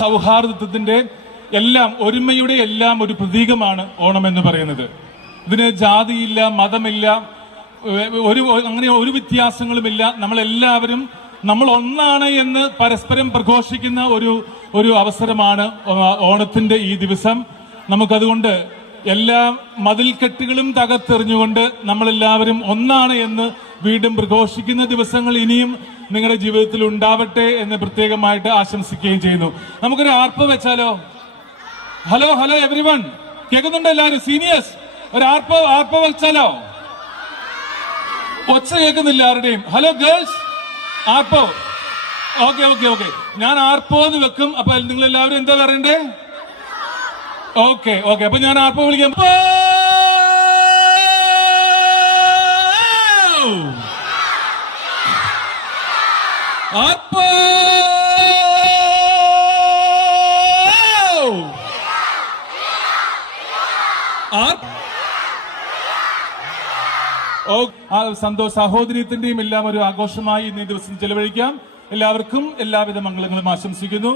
സൗഹാർദ്ദത്തിന്റെ എല്ലാം, ഒരുമയുടെ എല്ലാം ഒരു പ്രതീകമാണ് ഓണം എന്ന് പറയുന്നത്. ഇതിന് ജാതിയില്ല, മതമില്ല, അങ്ങനെ ഒരു വ്യത്യാസങ്ങളുമില്ല. നമ്മളെല്ലാവരും നമ്മൾ ഒന്നാണ് എന്ന് പരസ്പരം പ്രഘോഷിക്കുന്ന ഒരു അവസരമാണ് ഓണത്തിന്റെ ഈ ദിവസം. നമുക്കതുകൊണ്ട് എല്ലാ മതിൽക്കെട്ടുകളും തകർത്തെറിഞ്ഞുകൊണ്ട് നമ്മളെല്ലാവരും ഒന്നാണ് എന്ന് വീണ്ടും പ്രഘോഷിക്കുന്ന ദിവസങ്ങൾ ഇനിയും നിങ്ങളുടെ ജീവിതത്തിൽ ഉണ്ടാവട്ടെ എന്ന് പ്രത്യേകമായിട്ട് ആശംസിക്കുകയും ചെയ്യുന്നു. നമുക്കൊരു ആർപ്പ് വെച്ചാലോ? ഹലോ ഹലോ എവരിവൺ, കേൾക്കുന്നുണ്ടോ എല്ലാവരും? സീനിയേഴ്സ്, ഒരു ആർപ്പ് വെച്ചാലോ? ഒച്ച കേൾക്കുന്നില്ല ആരുടെയും. ഹലോ ഗേൾസ്, ആർപ്പോ? ഓക്കെ ഓക്കെ ഓക്കെ, ഞാൻ ആർപ്പോ എന്ന് വെക്കും. അപ്പൊ നിങ്ങൾ എല്ലാവരും എന്താ പറയണ്ടേ? ഓക്കെ ഓക്കെ, അപ്പൊ ഞാൻ ആർപ്പോ വിളിക്കാം. ആർപ്പോ സന്തോഷ സഹോദര്യത്തിന്റെയും എല്ലാം ഒരു ആഘോഷമായി ഇന്നീ ദിവസം ചെലവഴിക്കാം. എല്ലാവർക്കും എല്ലാവിധ മംഗളങ്ങളും ആശംസിക്കുന്നു.